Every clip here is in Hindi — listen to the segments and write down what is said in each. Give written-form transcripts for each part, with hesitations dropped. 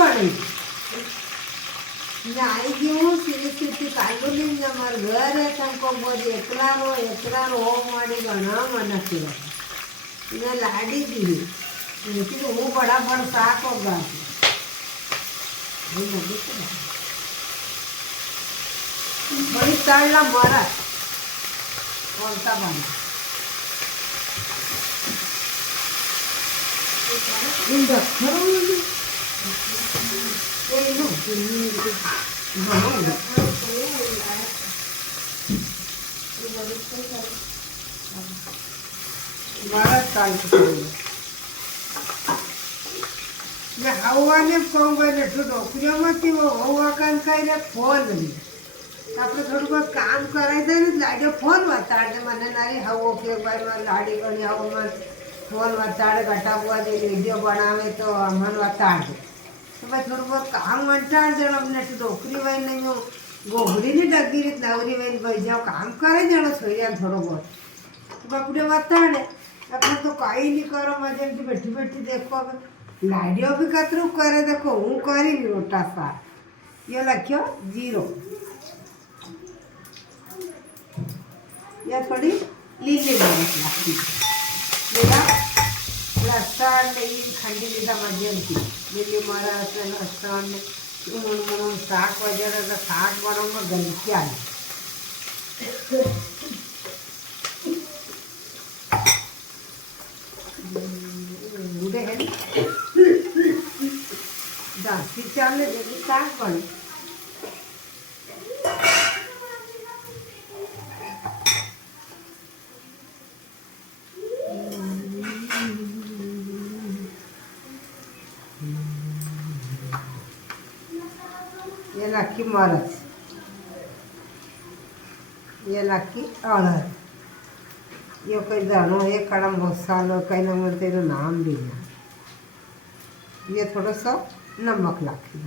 बनी आई गई हूँ सीधी कालूनी मार घर है तमको बोझ एकलारो हो माड़ी घना मन इन्हें लाड़ी दी लेकिन वो बड़ा बड़ साक होगा बड़ी तड़ला मरा कौनसा बना इन हवा ने डोकरी में हवा का फोन આપણે થોડું बहुत काम कराय ને લાડ્યો ફોન વતાડે મને નારી હવો કે ભાઈ મારી લાડી ગણી હવામાં ફોન વતાડે ઘટાબુआ જે વિડીયો બનાવે તો અમને વતાડે તો ભાઈ થોડું बहुत काम વંટાડ જણ અમને ડોકરી વાઈ નહીં હું ગોબરીની ડગી રીત નવરી વાઈને ભાઈ જાઓ काम કરે જણ સોર્યા થોડો बहुत બાપડે વતાડે આપણે તો કાંઈ નહીં કરો મજા એમથી બેઠી બેઠી દેખો લાડ્યો બી કતરું કરે દેખો હું કરી રોટા સાર ये લખ્યો 0 या थोड़ी लीली मरच लागती बेटा लसण खंडी लीधा मध्यमची लीली मरच लसण म्हणून शाक वगैरे शाक बनवून गलती आली उडे है जास्ती चालले देखी शाक बने ये नाखी मरच ये नाखी अड़द ये कोई दानो ये कड़ा मसालो कहीं ना बोलते नाम भी ना ये थोड़ा सा नमक लाखी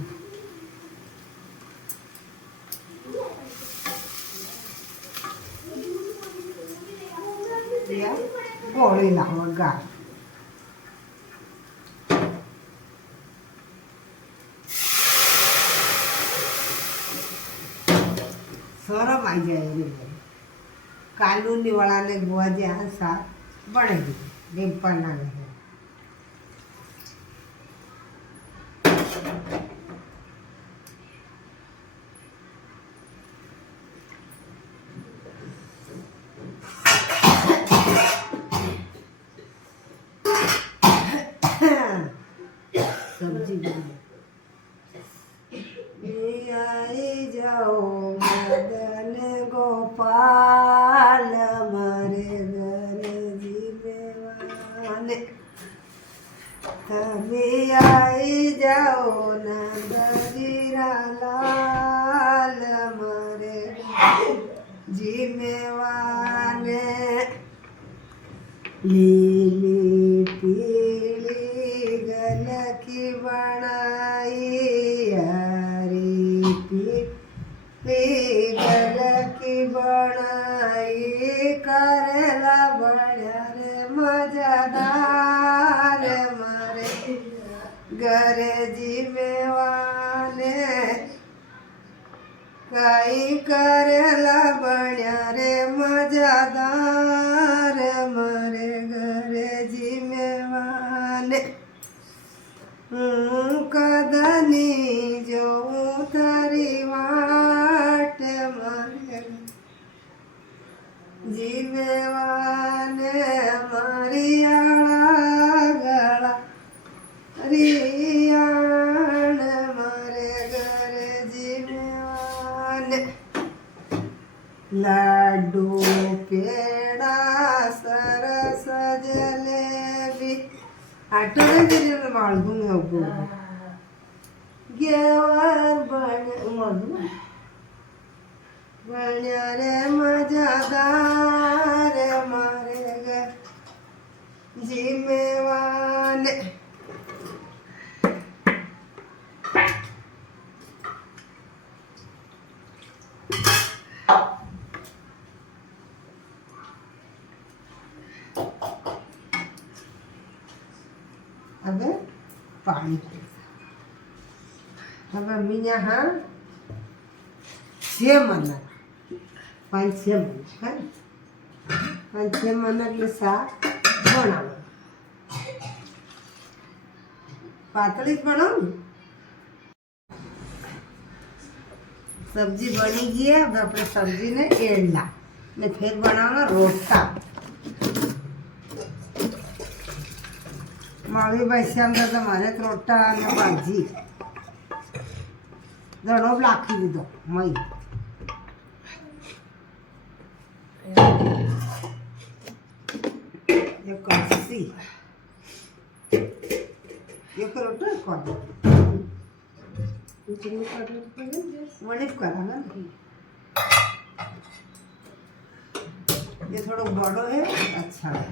या गोली लावा गाय सरम आई जाए कालूनी वाला ने बुआ जी यहाँ साथ बने डिम्पल ना रहे सब्जी आई जाओ मदन गोपाल मारे घर जीवाने तभी आई जाओ नंदीरा लाल मारे जीमेवाने लीली पीली गल की बनाई गल की बनाई करेला बढ़िया रे मजादार मारे घरे जीमेवाने कई करेला बढ़िया रे मजादार मारे घरे जीमेवाने कदनी जो तारी वाट मारे जीवेवाने मारी आड़ा गला रियाण मारे घरे जीवेवाने लाडू पेड़ा सरस जलेबी आटोरे दिले माळगुं होगो गेवर बण्या रे मजादार मारे घर जीमेवाने अब पानी હવે મીના હા 6 મણ 5-6 મણ હા 5-6 મણ એટલે શાક બનાવો પાતળી જ બનાવો ને સબ્જી બની ગઈ હવે આપણે સબ્જીને એડલા ને ફેર બનાવવાના રોટલા મારી ભાઈ આમ તો મારે રોટલા અને ભાજી ધણો નાખી દીધો મય એક કસી એક રોટલો કોણ વળી કરાના ये थोड़ा बड़ो है अच्छा है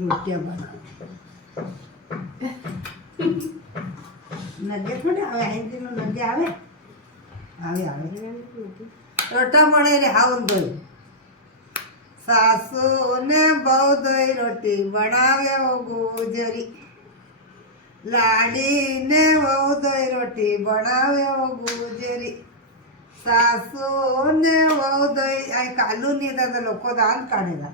रोटियां बना नगे थोड़े आवे हिंदी नो नगे आवे आवे आवे रोटा बने रे हाउन दो सासू ने बहु दोई रोटी बनावे ओ गुजरी लाडी ने बहु दोई रोटी बनावे ओ गुजरी सासू ने बहु दोई आई कालू नहीं था तो लोग दान काढ़ेगा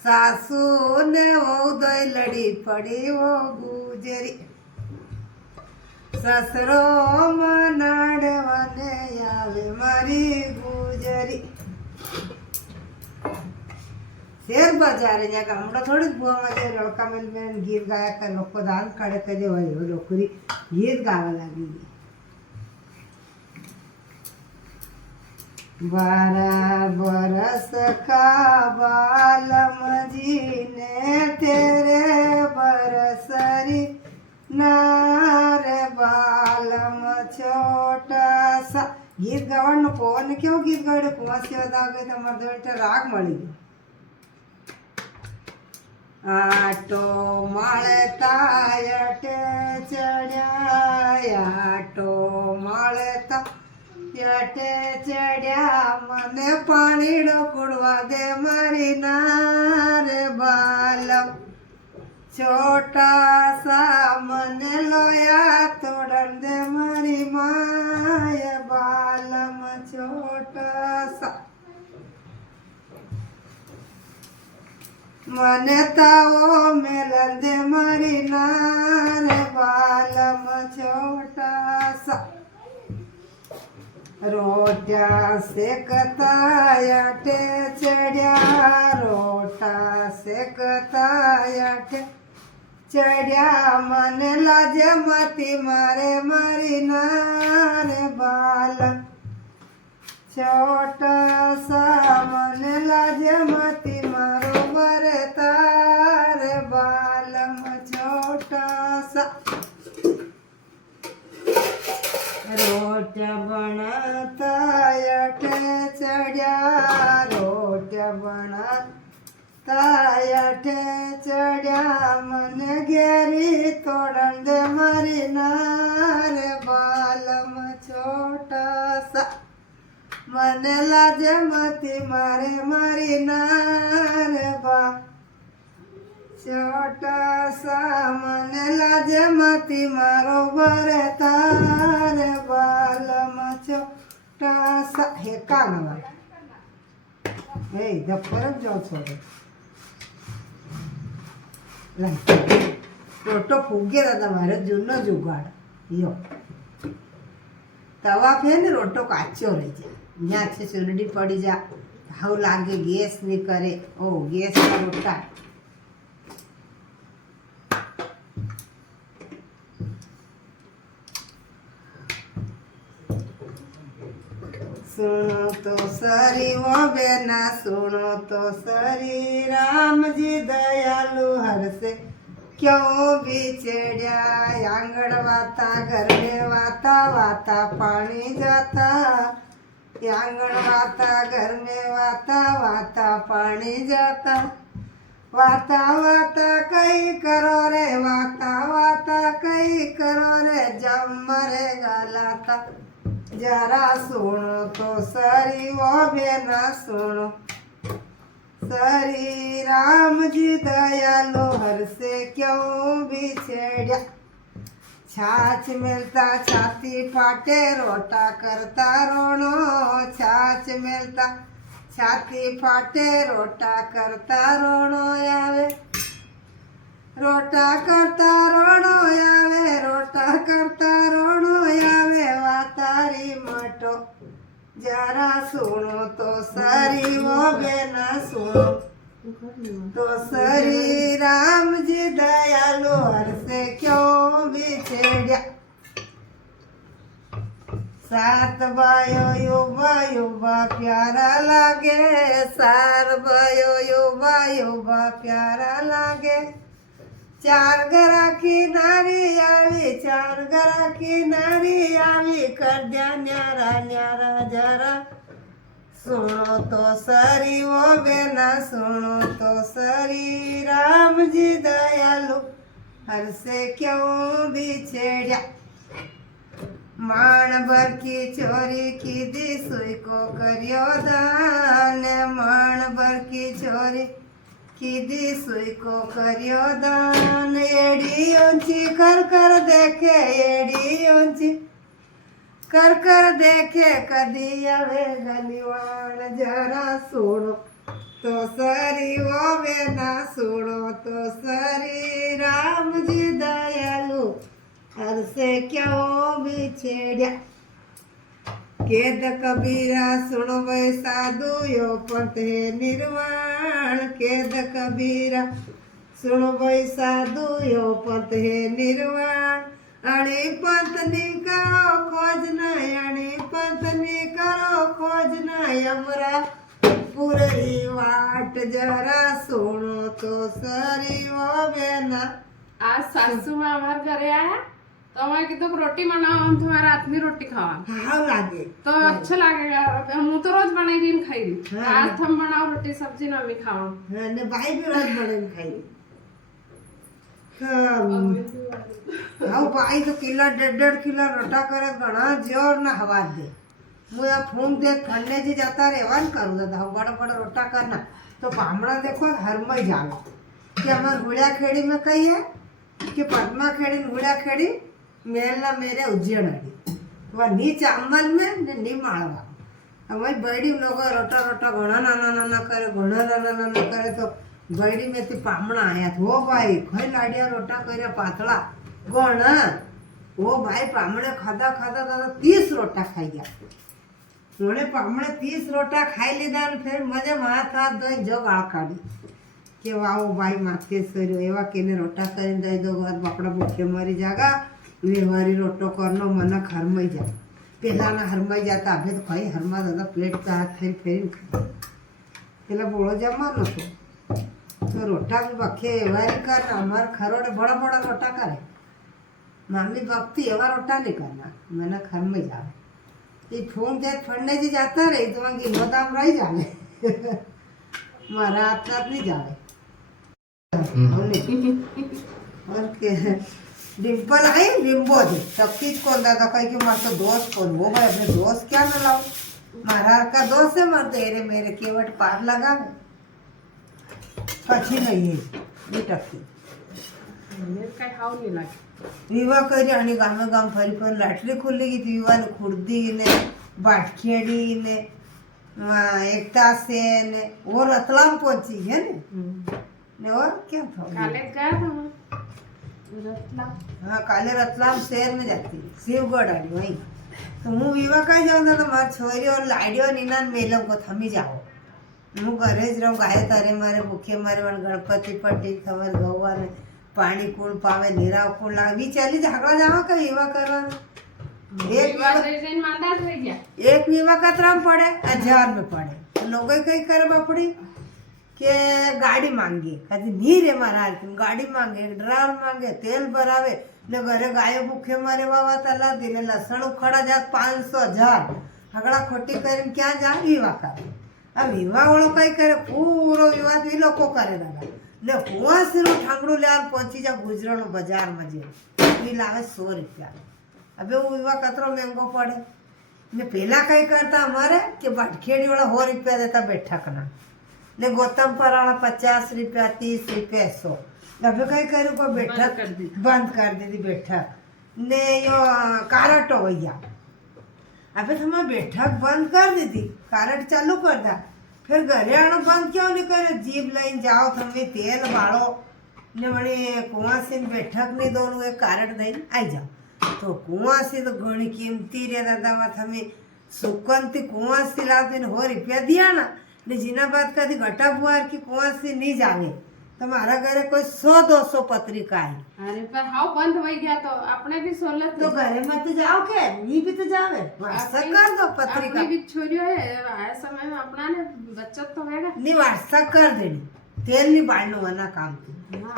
सासू ने बहु दोई लड़ी पड़ी वो गुजरी ससरो मनाड़वाने आवे मारी गुजरी शेर बाजार है गामड़ा थोड़ी बुआ मजे लड़का मिल में गीत गाया कर लोग को दान काढ़े कर जो भाई लोकरी गीत गावा लगी 12 बरस का बालम जी ने तेरे बरसरी नार बालम छोटा सा गीत गावन कोन क्यों गीत गाड़े कुआं से बता गए तो मर्द राग मળી ગયો आटो माळता यटे चढ़्या आटो माळता यटे चढ़्या मने पानी डोकुड़वा दे मारी नार बालम छोटा सा मने लोया तोड़न दे मारी माय बालम छोटा सा मने तावो मेलन दे मारी नार बालम छोटा सा रोट्या सेकता याटे चढ़्या रोटा सेकता याटे चढ़्या मने लाजे मती मारे मारी नार बालम छोटा सा मने लाजे मती मारो बरे तार बालम छोटा सा रोट्या बनाता यटे चढ़्या रोट्या बनाता यटे चढ़्या मने घेरी तोड़न दे मारी नार बालम छोटा सा मने लाजे मती मारे मारी नार बा छोटा सा मने लाजे मती मारो बरे तार बालम छोटा सा हे कानवा हे दप्पर जो छोड़े टोटो फूगे दादा मारे जूनो जुगाड़ यो तवा पे ने रोटो काचो रही जाए यहाँ से सुरडी पड़ी जा हाउ लागे गैस नहीं करे ओ गैस का रोटा सुनो तो सरी वो बेना सुनो तो सरी राम जी दयालु हर से क्यों बिछड़िया आंगड़ वाता घर में वाता वाता पानी जाता आंगण वाता घर में वाता वाता पानी जाता वाता वाता कई करो रे वाता वाता कई करो रे जब मरेगा लाता जरा सुनो तो सरी वो बेना सुनो श्री राम जी दयालो हर से क्यों बिछेड़िया। छाछ मिलता छाती फाटे रोटा करता रोणो। छाछ मिलता छाती फाटे रोटा करता रोणो आवे। रोटा करता रोणो आवे। रोटा करता रोणो आवे। वातारी मटो जरा सुनो तो सरी वो बेना सुनो तो श्री राम जी दयालु हर से क्यों बिछेड़िया। सात बायो युवा युवा प्यारा लागे। सार बायो युवा युवा प्यारा लागे। चार घरा की नारी आवी। चार घरा की नारी आवी। कर दिया न्यारा न्यारा जरा सुनो तो सरी वो बेना सुनो तो श्री राम जी दयालु हर से क्यों बिछेड़िया। माण भर की चोरी की दी सुई को करियो दान। माण भर की चोरी की दी सुई को करियो दान। एड़ी ऊंची कर कर देखे। एड़ी ऊंची कर कर देखे कदी आवे गलीवाण जरा सुनो तो सरी वो बेना सुनो तो श्री राम जी दयालु हर से क्यों बिछेड़िया। केद कबीरा सुनो वे साधु यो पंथ है निर्वाण। केद कबीरा सुनो वे साधु यो पंथ है निर्वाण। अणे पंथनी करो खोज नहीं। अणे पंथनी करो खोज नहीं। अमरा पूरी वाट जरा सुनो तो सरी वो बेना। आज सासू में हमारे घरे आया तो मैं कीधु रोटी बनाओ हम तुम्हारे हाथ में रोटी खावा। हाँ लागे तो अच्छा लगेगा। मैं तो रोज बनाई रही खाई रही। आज तुम बनाओ रोटी सब्जी ना मैं खावा। हाँ ने भाई भी रोज बने खाई। हाँ भाई तो किलो 1.5 किलो रोटा करे घना जोर ना हवा दे। मुझे फूंक दे ठंडे जी जाता रेवान करूँ दादा बड़ा बड़ा रोटा करना तो पामड़ा देखो हर में जाओ कि हमारे हुड़िया खेड़ी में कही है कि पद्मा खेड़ी हुड़िया खेड़ी मेला मेरे उज्जैन अड़ी वह नी चांबल में ने नी माड़वा। हमारी बड़ी लोग रोटा रोटा घना नाना नाना करे घना नाना नाना करे तो बड़ी में थी पामड़ा आया था। वो भाई खई लाडिया रोटा करे पातला घना वो भाई पामड़े खादा खादा दादा 30 रोटा खाई गया। उन्होंने पामड़े 30 रोटा खाई लीधा फिर मजे हाथ हाथ धोई जो गाळ काढ़ी कि वाह भाई माथे सर एवं केने रोटा कर दई दो घर बापड़ा भूखे मरी जागा व्यवहारी रोटो करनो मन हरमई जाए। पहला ना हरमई जाता अभी तो खाई हरमा दादा प्लेट का हाथ फेरी फेरी खाई पेला बोलो जमानो तो रोटा भी बखे व्यवहारी करना हमारे खरोड़े बड़ा बड़ा रोटा करे। मामी भक्ति एवं रोटा नहीं करना मैंने हरमई जाए। ये फोन दे फड़ने जी जाता रही तो वहाँ गिनो दाम रही जाने मारा हाथ नहीं जाए। और के डिम्पल आई रिम्बो दे सब चीज कौन दादा कही कि मार तो दोस्त कौन वो भाई अपने दोस्त क्या न लाओ मारा का दोस्त है मार तेरे मेरे केवट पार लगा पछी नहीं है टक्की काही हाव नहीं लागे। विवाह करी आणि गामे गाम फरी फरी लॅटरी खुलली की विवाह खुर्दी ने बाटखेड़ी ने एकता से ने वो रतलाम पहुंची है ने और क्या था काले गया था रतलाम। हाँ काले रतलाम शहर में जाती शिवगढ़ आड़ी वही तो हूँ विवाह कहीं जाऊँ तो मार छोरी और लाड़ी और नीना मेलों को थमी जाओ हूँ घरे ज रहूँ गाय तारे मारे भूखे मारे मन गणपति पट्टी खबर गौवा ने पानी कौन पावे नीरा कौन लाग भी चली झागड़ा जावा का विवाह करवा एक विवाह का त्राम पड़े 1000 में पड़े लोग कहीं करे बापड़ी के गाड़ी मांगी कभी नहीं रे मारा गाड़ी मांगे ड्राइवर मांगे तेल भरावे ने घरे गाय भूखे मारे बाबा तला दिले लसण उखड़ा जा 500,000 हगड़ा खोटी कर क्या जा विवाह करे। अब विवाह वालों कहीं करे पूरो विवाह भी लोग करे दादा ने हुआ सिर्फ ठाकड़ू ले पहुंची जा गुजरण बाजार में जे लावे 100 रुपया। अबे वो विवाह कतरो महंगो पड़े ने पहला कहीं करता हमारे कि बाटखेड़ी वाला 100 रुपया देता बैठक ना ને ગૌતમ પરાળા 50 રૂપિયા 30 રૂપિયા 100 હવે કઈ કર્યું કોઈ બેઠક બંધ કરી દીધી બેઠક ને કારટો વૈયા હવે તમે બેઠક બંધ કરી દીધી કારટ ચાલુ કરતા ફિર ઘરે આનો બંધ ક્यों નહીં કરે જીભ લઈને જાઓ તમે તેલ વાળો ને મને કુંવાસી બેઠક નહીં દોનું એક કારટ દઈને આવી જાઓ તો કુંવાસી તો ઘણી કિંમતી રે દાદામાં તમે સુકનથી કુંવાસી લાવતી ને 100 રૂપિયા દિયા ના ને જીના બાદ કદી ઘટા બુઆર की કુંવાસી નહીં જ આવે તો મારા ઘરે કોઈ 100-200 પત્રિકા આવી अरे पर हाउ बंद हो गया तो अपने भी सोलत तो घरे में तो जाओ के नहीं भी तो जावे व्हाट्सएप कर दो पत्रिका अपनी भी छोरियो है आए समय में अपना ने बचत तो होगा नहीं व्हाट्सएप कर देनी तेल नहीं बाड़नो वाला काम थी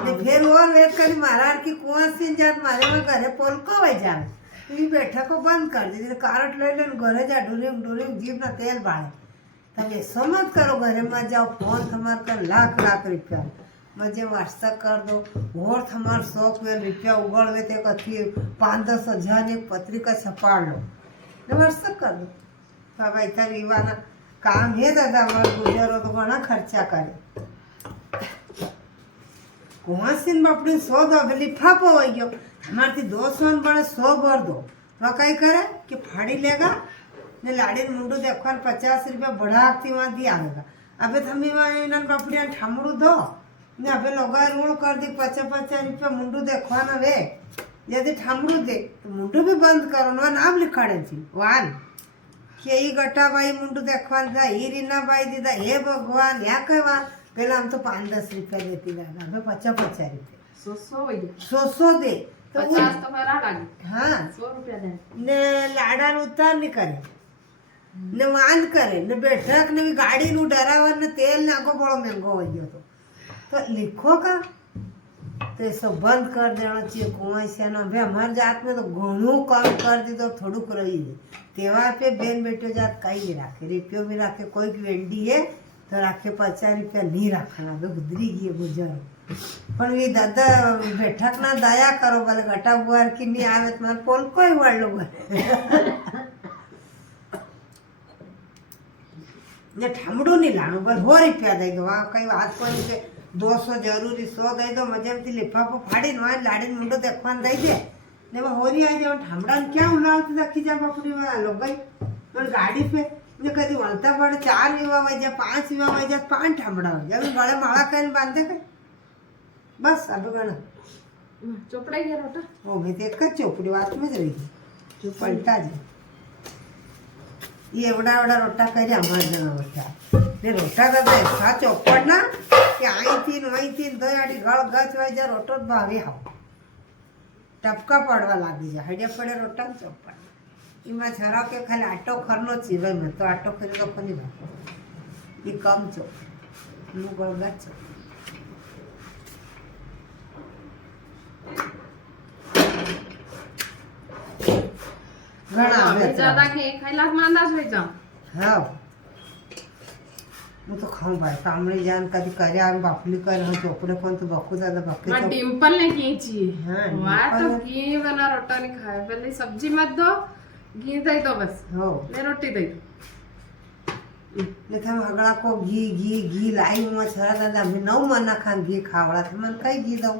ने फिर और वेट करी महाराज की कुआसी जात मारे में घरे पोलको वही जावे तो ये बैठा को बंद कर दी कारट ले ले घरे जा ढूंढी जीभ ना तेल बाड़े તમે સમજ કરો ઘરે માં જાઓ ફોન તમારે કર લાખ રૂપિયા मुझे व्हाट्सएप कर दो और हमारे 100 रुपया उगड़वे ते कथी 5-10 हज़ार एक पत्रिका छपाड़ लो ने व्हाट्सएप कर दो तो भाई इतना विवाना काम है दादा हमारे गुजरो तो घना खर्चा करे कौन सीन बापड़ी 100 दो अभी लिफाफो हो गयो हमारे थी 200 बड़े 100 भर दो तो कई करे कि फाड़ी लेगा ने लाड़ी मुंडू देखवा 50 रुपया बढ़ाती वहाँ दी आवेगा अबे थमी वहाँ बापड़िया ठामड़ू दो ने अबे लोगा रोल कर दी 50 रुपया मुंडू देखवाना रे यदि ठामड़ू दे तो मुंडू भी बंद करो ना नाम लिखाड़े थी वान के ई गटा बाई मुंडू देखवान था ई रीना बाई दीदा हे भगवान या कहवा पहला हम तो 5-10 रुपया देती दादा अबे 50 रुपया 100 दे तो 50 तो भरा लागे हाँ 100 रुपया दे ने लाड़ा उतार नहीं करे ने वांद करे ने बैठक ने गाड़ी नु डरावर ने तेल ने आगो बड़ो महंगो हो गयो तो लिखो का तो ये सब बंद कर देना चाहिए कुआं से ना भाई हमारे जात में तो घणू कम कर दी तो थोड़ू रही है त्यौहार पे बेन बेटो जात कहीं नहीं राखे रुपयो भी राखे कोई की वेंडी है तो राखे 50 रुपया नहीं रखना तो गुजरी गई गुजर पर ये दादा बैठक ना दया करो भले घटा बुआर की नहीं आवे तो मारे पोल कोई वड़ लो ने ठामड़ू नहीं लाणु बस 100 रुपया दे दो वहाँ कई बात कोई के 200 जरूरी 100 दे दो मजे में लिफाफो फाड़ी वहाँ लाड़ी मुंडो देखवान दे दे ने वो होरी आ जाओ ठामड़ा क्या उलावती रखी जा बापड़ी में लोग भाई और गाड़ी पे ने कभी वलता पड़े 4 विवाह वजह 5 विवाह वजह 5 ठामड़ा हो जाए गले माला कर बांधे के बस अब गणा चोपड़ा गया रोटा वो भी देख कर चोपड़ी बात में रही जो पलटा जाए ये एवढा रोटा करी हमारे जना रोटा ने रोटा दादा ऐसा चौपड़ ना कि आई थी दो आड़ी गड़ गच वाई जा रोटो भावे हाउ टपका पड़वा लागी जा हड़िया पड़े रोटा चौपड़ इमा छरा के खाली आटो खरनो चीवे में तो आटो खरी तो कोनी भाव ये कम चौपड़ नु गड़ गच घणा આવે ज्यादा के खाइला માંદા થઈ જાવ હા હું તો ખાઉં ભાઈ કામળી જાન કદી કર્યા આમ બાપલી કર હું ચોપડે કોણ તો બકુ દાદા બકે માં ડિમ્પલ ने कीची हाँ, वाह तो डिम्पल- घी वाला रोटा नहीं खाए पहले सब्जी मत दो घी दे दो बस हो ने रोटी दे ને તમે હગડા કો ઘી લાઈ હું છરા દાદા અમે 9 મહિના ખાન ઘી ખાવડા તમે કઈ ઘી દઉં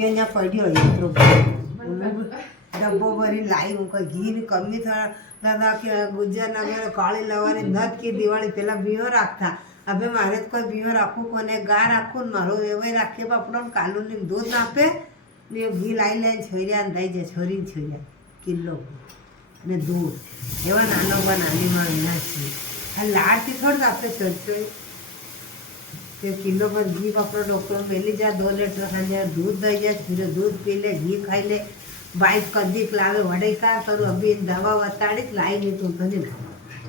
ये ना पड़ियो इतरो डब्बो भरी लाई उनको घी ની કમી થા દાદા કે ગુજર નગર કાળી લવારે નત की दिवाળી પેલા બીઓ રાખતા હવે મારે તો કોઈ બીઓ રાખું કોને ગા રાખું મારો એવે રાખે બાપડો કાલું ની દૂધ આપે ને ઘી લાઈ લે છોરિયા દઈ જે છોરી છોરિયા કિલો ને દૂધ એવા નાનો નાની માં ના છે આ લાડથી થોડું આપણે ચડચોઈ કે किलो पर घी बापड़ो डॉक्टर मेली जा 2 लीटर खाने दूध दई जा फिर दूध पी ले घी खाई ले बाइक कदीक लावे वड़े का करू अभी दवा बताड़ी लाई नहीं तो कदी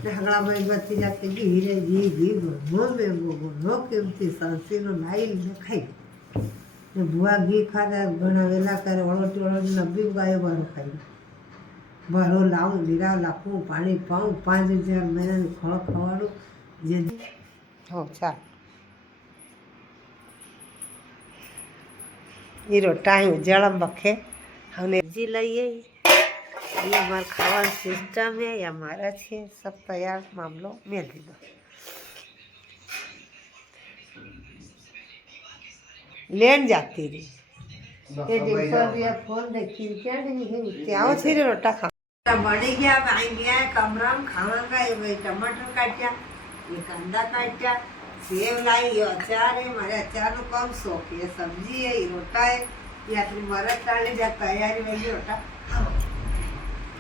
ने हगड़ा बाई बत्ती जाके घी रे घी वो में वो कीमती सांसी नो लाई ले खाई ने बुआ घी खादा घणा वेला करे ओळोटी नब्बी गायो बारो खाई बारो लाऊं लीरा लाखू पानी पाऊं 5000 महीना खो खवाड़ू जे हो चाल ये रोटा ही उजाड़ा बखे हमने जी लाइए ये हमारा खावा सिस्टम है या हमारा छे सब तैयार मामलो मेल दी दो। लेन जाती रही ये डिम्पल भी अब फोन देखी क्या क्या छे रे रोटा खा बड़ी गया आई गया कमरा में खावांगा ये भाई टमाटर काट्या ये कांदा काट्या सेव लाई ये अचार है मारे अचार नो कम शौक है सब्जी है ये रोटा है ये अपनी मरद डाले जा तैयारी वाली रोटा